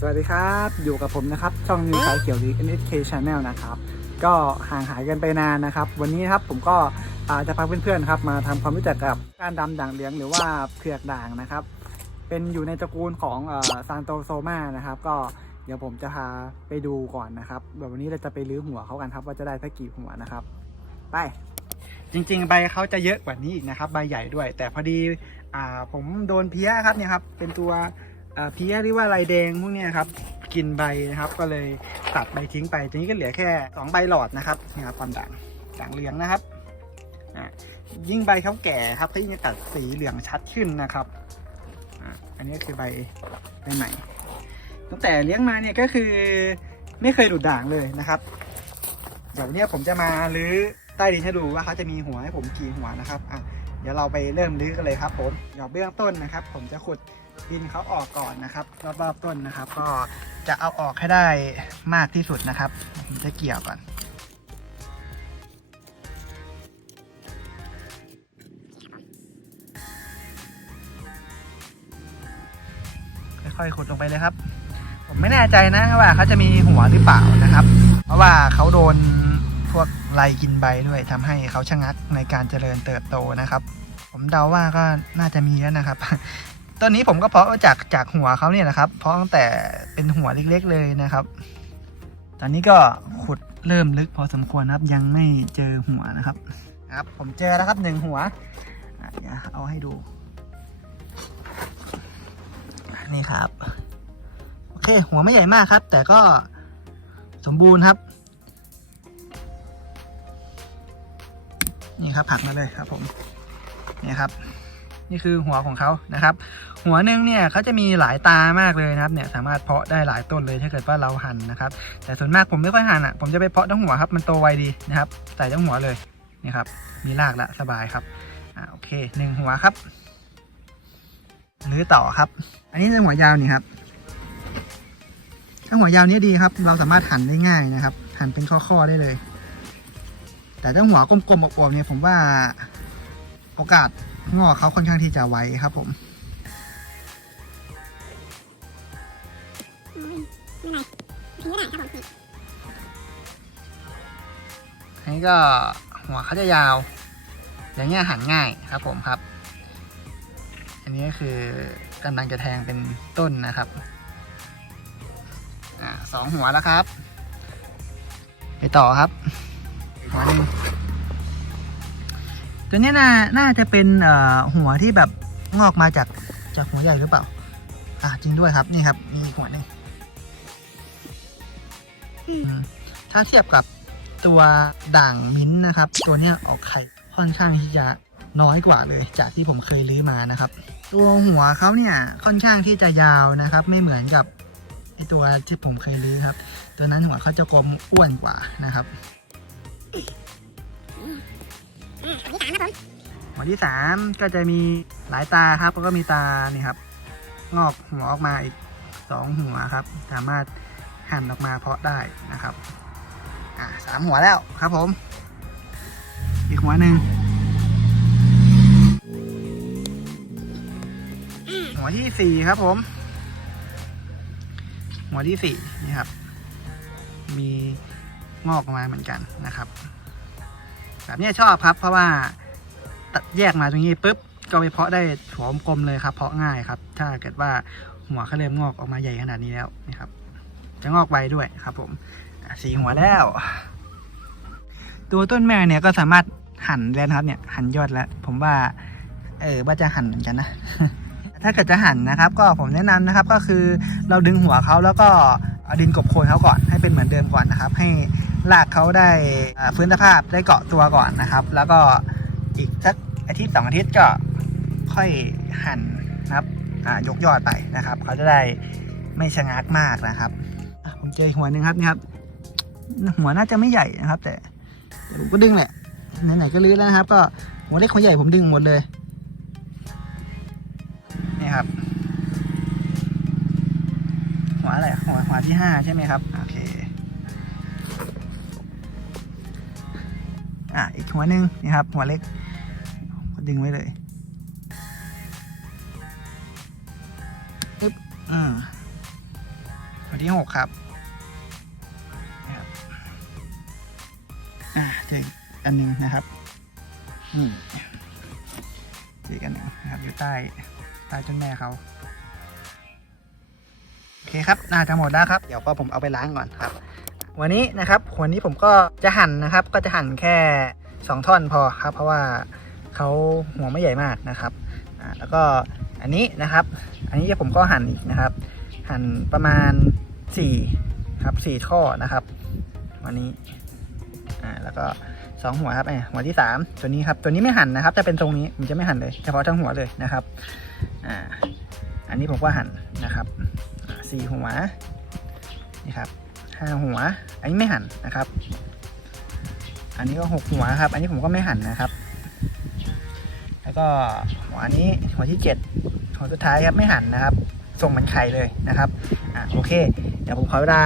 สวัสดีครับ อยู่กับผมนะครับ ช่องนิวสายเขียวหรือ NSK Channel นะครับ ก็ห่างหายกันไปนานนะครับ วันนี้ครับผมก็จะพาเพื่อนๆครับมาทำความรู้จักกับการดำด่างเหลืองหรือว่าเผือกด่างนะครับ เป็นอยู่ในตระกูลของซานโตโซมานะครับ ก็เดี๋ยวผมจะพาไปดูก่อนนะครับเดี๋ยววันนี้เราจะไปรื้อหัวเขากันครับว่าจะได้สักกี่หัวนะครับ ไปจริงๆ ใบเขาจะเยอะกว่านี้อีกนะครับ ใบใหญ่ด้วย แต่พอดีอ่าผมโดนเพี้ยครับเนี่ยครับเป็นตัว เพี้ยหรือว่าลายแดงพวกนี้ครับกินใบนะครับ ก็เลยตัดใบทิ้งไปทีนี้ก็เหลือแค่สองใบหลอดนะครับนี่ครับความด่างด่างเหลืองนะครับอ่ายิ่งใบเขาแก่ครับเขายิ่งจะตัดสีเหลืองชัดขึ้นนะครับอ่าอันนี้คือใบใบใหม่ตั้งแต่เลี้ยงมาเนี่ยก็คือไม่เคยดูดด่างเลยนะครับเดี๋ยวเนี่ยผมจะมาลื้อใต้ดินให้ดูว่าเขาจะมีหัวให้ผมกี่หัวนะครับอะเดี๋ยวเราไปเริ่มลื้อกันเลยครับผมเดี๋ยวเบื้องต้นนะครับ ผมจะขุด ดินเขาออกก่อนนะครับรอบๆต้นนะครับ ก็จะเอาออกให้ได้มากที่สุดนะครับผมจะเกี่ยวก่อนค่อยๆขุดลงไปเลยครับ ผมไม่แน่ใจนะว่าเขาจะมีหัวหรือเปล่านะครับ เพราะว่าเขาโดนพวกไรกินใบด้วยทำให้เขาชะงักในการเจริญเติบโตนะครับ ผมเดาว่าก็น่าจะมีแล้วนะครับ ต้นนี้ผมก็เพาะมาจากจากหัวเขาเนี่ยนะครับเพราะตั้งแต่เป็นหัวเล็กๆเลยนะครับ ตอนนี้ก็ขุดเริ่มลึกพอสมควรนะครับ ยังไม่เจอหัวนะครับ ครับ ผมเจอแล้วครับหนึ่งหัวอะเดี๋ยวเอาให้ดู นี่ครับ โอเค หัวไม่ใหญ่มากครับ แต่ก็สมบูรณ์ครับ นี่ครับผลักมาเลยครับผม นี่ครับ นี่คือหัวของเขานะครับ หัวหนึ่งเนี่ยเขาจะมีหลายตามากเลยนะครับเนี่ยสามารถเพาะได้หลายต้นเลยถ้าเกิดว่าเราหั่นนะครับ แต่ส่วนมากผมไม่ค่อยหั่นอะผมจะไปเพาะทั้งหัวครับมันโตไวดีนะครับใส่ทั้งหัวเลยนี่ครับมีรากละสบายครับอ่าโอเคหนึ่งหัวครับหรือต่อครับ อันนี้เป็นหัวยาวนี่ครับถ้าหัวยาวนี้ดีครับ เราสามารถหั่นได้ง่ายนะครับ หั่นเป็นข้อๆได้เลย แต่ถ้าหัวกลมๆอวบๆเนี่ยผมว่าโอกาส งอกเขาค่อนข้างที่จะไวครับผมไม่เป็นไรทิ้งก็ได้ครับผมอันนี้ก็หัวเขาจะยาว อย่างเงี้ยหั่นง่ายครับผมครับ อันนี้ก็คือกำลังจะแทงเป็นต้นนะครับอ่าสองหัวแล้วครับ ไปต่อครับอีกหัวหนึ่ง ตัวนี้น่าน่าจะเป็นหัวที่แบบงอกมาจากจากหัวใหญ่หรือเปล่า อ่าจริงด้วยครับนี่ครับ มีหัวนึ่งถ้าเทียบกับตัวด่างมิ้นท์นะครับ ตัวเนี้ยออกไข่ค่อนข้างที่จะน้อยกว่าเลย จากที่ผมเคยลื้อมานะครับ ตัวหัวเขาเนี่ยค่อนข้างที่จะยาวนะครับ ไม่เหมือนกับไอตัวที่ผมเคยลื้อครับ ตัวนั้นหัวเขาจะกลมอ้วนกว่านะครับ หัวที่สามก็จะมีหลายตาครับแล้วก็มีตานี่ครับ งอกหัวออกมาอีกสองหัวครับ สามารถหั่นออกมาเพาะได้นะครับ อ่าสามหัวแล้วครับผม อีกหัวหนึ่งหัวที่สี่ครับผม หัวที่สี่นี่ครับ มีงอกออกมาเหมือนกันนะครับ แบบนี้ชอบครับ เพราะว่าตัดแยกมาตรงนี้ปุ๊บก็ไปเพาะได้หัวกลมเลยครับ เพาะง่ายครับ ถ้าเกิดว่าหัวเขาเริ่มงอกออกมาใหญ่ขนาดนี้แล้วนี่ครับ จะงอกไวด้วยครับ ผมสีหัวแล้ว ตัวต้นแม่เนี่ยก็สามารถหั่นแล้วครับเนี่ยหั่นยอดแล้ว ผมว่า เออว่าจะหั่นเหมือนกันนะถ้าเกิดจะหั่นนะครับ ก็ผมแนะนำนะครับ ก็คือเราดึงหัวเขาแล้วก็เอาดินกบโคลนเขาก่อนให้เป็นเหมือนเดิมก่อนนะครับ ให้ รากเขาได้ฟื้นสภาพได้เกาะตัวก่อนนะครับ แล้วก็อีกสักอาทิตย์สองอาทิตย์ก็ค่อยหั่นนะครับยกยอดไปนะครับ เขาจะได้ไม่ชะงักมากนะครับผมเจอหัวหนึ่งครับนี่ครับหัวน่าจะไม่ใหญ่นะครับ แต่ผมก็ดึงแหละไหนๆก็ลื้อแล้วนะครับ ก็หัวเล็กหัวใหญ่ผมดึงหมดเลยนี่ครับ หัวอะไรหัวหัวที่ห้าใช่ไหมครับโอเค อะอีกหัวหนึ่งนี่ครับ หัวเล็กก็ดึงไว้เลยปึ๊บอืมที่หกครับนะครับอ่าเจออันหนึ่งนะครับนี่เจออกอันหนึ่งนะครับอยู่ใต้ใต้ต้นแม่เขาโอเคครับน่าจะหมดแล้วครับ เดี๋ยวก็ผมเอาไปล้างก่อนครับ วันนี้นะครับวันนี้ผมก็จะหั่นนะครับ ก็จะหั่นแค่สองท่อนพอครับ เพราะว่าเขาหัวไม่ใหญ่มากนะครับอ่าแล้วก็อันนี้นะครับ อันนี้ผมก็หั่นอีกนะครับ หั่นประมาณสี่ครับสี่ข้อนะครับ วันนี้อ่าแล้วก็สองหัวครับไอหัวที่สามตัวนี้ครับ ตัวนี้ไม่หั่นนะครับจะเป็นตรงนี้ผมจะไม่หั่นเลย เฉพาะทั้งหัวเลยนะครับอ่าอันนี้ผมก็หั่นนะครับสี่หัวนี่ครับ ห้าหัว อันนี้ไม่หั่นนะครับ อันนี้ก็หกหัวครับ อันนี้ผมก็ไม่หั่นนะครับ แล้วก็หัวนี้หัวที่เจ็ดหัวสุดท้ายครับไม่หั่นนะครับส่งเหมันไข่เลยนะครับอะโอเค เดี๋ยวผมขอเวลา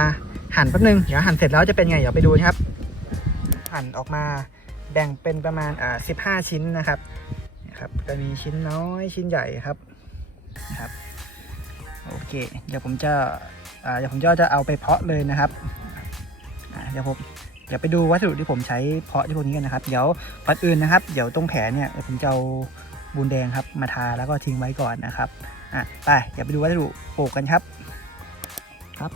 หั่นแป๊บนึงเดี๋ยวหั่นเสร็จแล้วจะเป็นไงเดี๋ยวไปดูนะครับ หั่นออกมาแบ่งเป็นประมาณอ่าสิบห้าชิ้นนะครับนะครับจะมีชิ้นน้อยชิ้นใหญ่ครับครับ โอเค เดี๋ยวผมจะ เดี๋ยวผมจะจะเอาไปเพาะเลยนะครับเดี๋ยวผมเดี๋ยวไปดูวัสดุที่ผมใช้เพาะที่พวกนี้กันนะครับ เดี๋ยวก่อนอื่นนะครับ เดี๋ยวตรงแผลเนี่ยเดี๋ยวผมจะเอาบูนแดงครับมาทาแล้วก็ทิ้งไว้ก่อนนะครับอะไปเดี๋ยวไปดูวัสดุปลูกกันครับครับ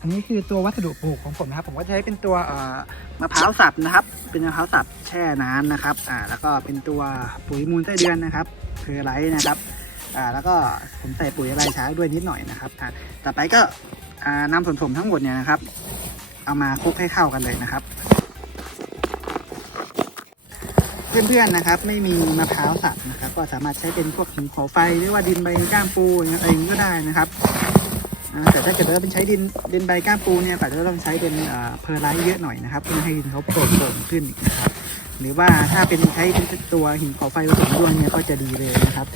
อันนี้คือตัววัสดุปลูกของผมนะครับ ผมก็จะใช้เป็นตัวเอ่อมะพร้าวสับนะครับ เป็นมะพร้าวสับแช่น้ำนะครับอ่าแล้วก็เป็นตัวปุ๋ยมูลไส้เดือนนะครับเพอร์ไลท์นะครับอ่าแล้วก็ผมใส่ปุ๋ยอะไรช้างด้วยนิดหน่อยนะครับอ่าต่อไปก็ นำส่วนผสมทั้งหมดเนี่ยนะครับ เอามาคลุกให้เข้ากันเลยนะครับ เพื่อนๆนะครับ ไม่มีมะพร้าวสับนะครับ ก็สามารถใช้เป็นพวกหินขอไฟหรือว่าดินใบก้ามปูอะไรอย่างนี้ก็ได้นะครับแต่ถ้าเกิดว่าเป็นใช้ดินดินใบก้ามปูเนี่ยอาจจะต้องใช้เป็นเพอร์ไลท์เยอะหน่อยนะครับเพื่อให้ดินเขาโปร่งโปร่งขึ้นนะครับหรือว่าถ้าเป็นใช้เป็นตัวหินขอไฟผสมด้วยเนี่ยก็จะดีเลยนะครับ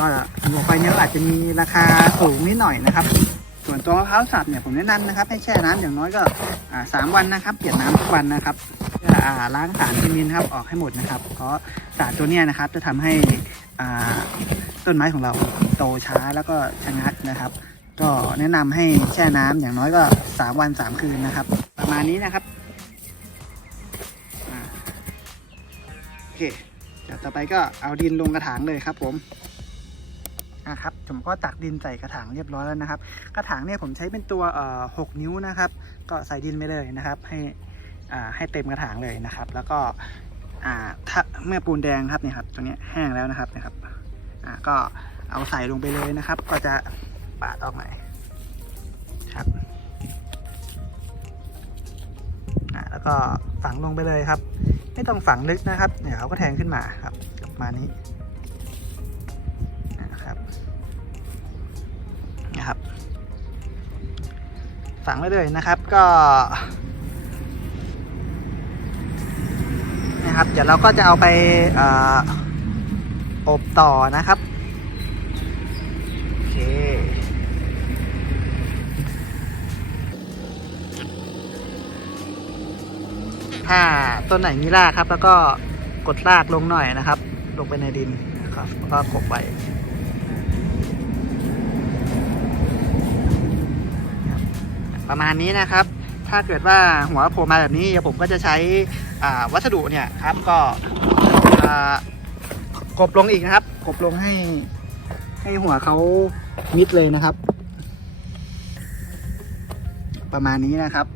ก็หินขอไฟเนี่ยอาจจะมีราคาสูงนิดหน่อยนะครับ ส่วนตัวมะพร้าวสับเนี่ยผมแนะนำนะครับ ให้แช่น้ำอย่างน้อยก็สามวันนะครับเปลี่ยนน้ำทุกวันนะครับเพื่อล้างสารเคมีนะครับออกให้หมดนะครับ เพราะสารตัวเนี้ยนะครับจะทำให้ต้นไม้ของเราโตช้าแล้วก็ชะงักนะครับ ก็แนะนำให้แช่น้ำอย่างน้อยก็สามวันสามคืนนะครับ ประมาณนี้นะครับโอเคเดี๋ยวต่อไปก็เอาดินลงกระถางเลยครับผม อะครับผมก็ตักดินใส่กระถางเรียบร้อยแล้วนะครับ กระถางเนี่ยผมใช้เป็นตัวเอ่อหกนิ้วนะครับ ก็ใส่ดินไปเลยนะครับ ให้อ่าให้เต็มกระถางเลยนะครับ แล้วก็อ่าถ้าเมื่อปูนแดงครับเนี่ยครับตรงนี้แห้งแล้วนะครับนะครับอ่าก็เอาใส่ลงไปเลยนะครับ ก็จะปาดออกใหม่ครับแล้วก็ฝังลงไปเลยครับ ไม่ต้องฝังลึกนะครับเดี๋ยวเขาก็แทงขึ้นมาครับประมาณนี้ นะครับนะครับ ฝังไว้เลยนะครับก็นะครับ เดี๋ยวเราก็จะเอาไปอออบต่อนะครับโอเคถ้าต้นไหนมีรากครับ แล้วก็กดรากลงหน่อยนะครับ ลงไปในดินนะครับแล้วก็กบไว้ ประมาณนี้นะครับ ถ้าเกิดว่าหัวโผล่มาแบบนี้เดี๋ยวผมก็จะใช้วัสดุเนี่ยครับก็กบลงอีกนะครับ กบลงให้ให้หัวเขามิดเลยนะครับ ประมาณนี้นะครับ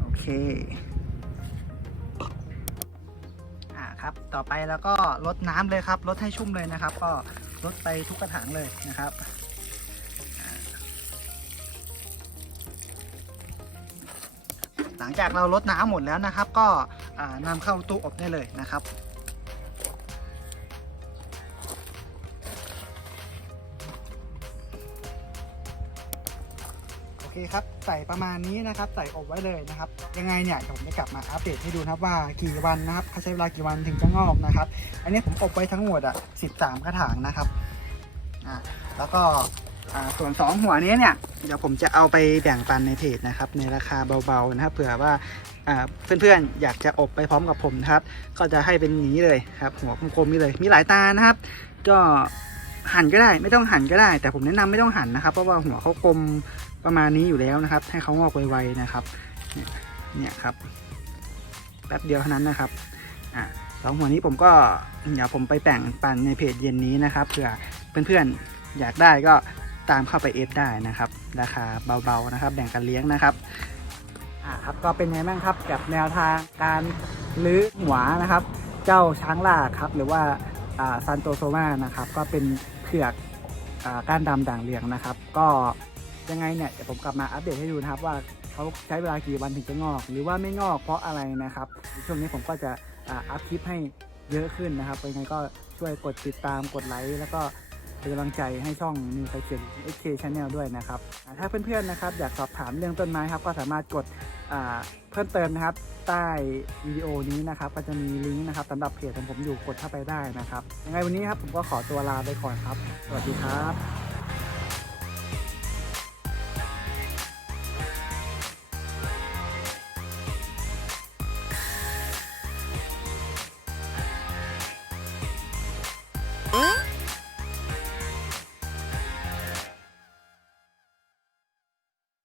โอเคอ่าครับ ต่อไปแล้วก็ลดน้ำเลยครับ ลดให้ชุ่มเลยนะครับ ก็ลดไปทุกกระถางเลยนะครับ หลังจากเราลดน้ำหมดแล้วนะครับ ก็นำเข้าตู้อบได้เลยนะครับโอเคครับใส่ประมาณนี้นะครับใส่อบไว้เลยนะครับ ยังไงเนี่ยผมจะกลับมาอัปเดตให้ดูนะครับว่ากี่วันนะครับเขาใช้เวลากี่วันถึงจะงอกนะครับ อันนี้ผมอบไว้ทั้งหมดอะ13 กระถางนะครับอ่าแล้วก็อ่าส่วน 2 หัวนี้เนี่ย เดี๋ยวผมจะเอาไปแบ่งปันในเพจนะครับ ในราคาเบาๆนะครับเผื่อว่าเพื่อนๆอยากจะอบไปพร้อมกับผมนะครับ ก็จะให้เป็นนี้เลยครับ หัวกลมๆนี่เลย มีหลายตานะครับ ก็หั่นก็ได้ไม่ต้องหั่นก็ได้ แต่ผมแนะนำไม่ต้องหั่นนะครับ เพราะว่าหัวเขากลมประมาณนี้อยู่แล้วนะครับ ให้เขางอกไวๆนะครับ เนี่ยครับแป๊บเดียวเท่านั้นนะครับอ่าสองหัวนี้ผมก็เดี๋ยวผมไปแต่งปันในเพจเย็นนี้นะครับเผื่อเพื่อนๆอยากได้ก็ ตามเข้าไปเอฟได้นะครับ ราคาเบาๆนะครับ แบ่งกันเลี้ยงนะครับอ่าครับก็เป็นไงบ้างครับกับแนวทางการลื้อหัวนะครับ เจ้าช้างล่าครับหรือว่าซันโตโซมานะครับ ก็เป็นเผือกอาก้านดำด่างเหลืองนะครับ ก็ยังไงเนี่ยเดี๋ยวผมกลับมาอัปเดตให้ดูนะครับว่าเขาใช้เวลากี่วันถึงจะงอก หรือว่าไม่งอกเพราะอะไรนะครับช่วงนี้ผมก็จะอ่าอัพคลิปให้เยอะขึ้นนะครับยังไงก็ช่วยกดติดตามกดไลค์แล้วก็ เป็นกำลังใจให้ช่องนิวไซเคิล XK Channel ด้วยนะครับถ้าเพื่อนๆนะครับอยากสอบถามเรื่องต้นไม้ครับก็สามารถกดเพิ่มเติมนะครับ ใต้วิดีโอนี้นะครับก็จะมีลิงก์นะครับสำหรับเพจของผมอยู่กดเข้าไปได้นะครับยังไงวันนี้ครับผมก็ขอตัวลาไปก่อนครับ สวัสดีครับ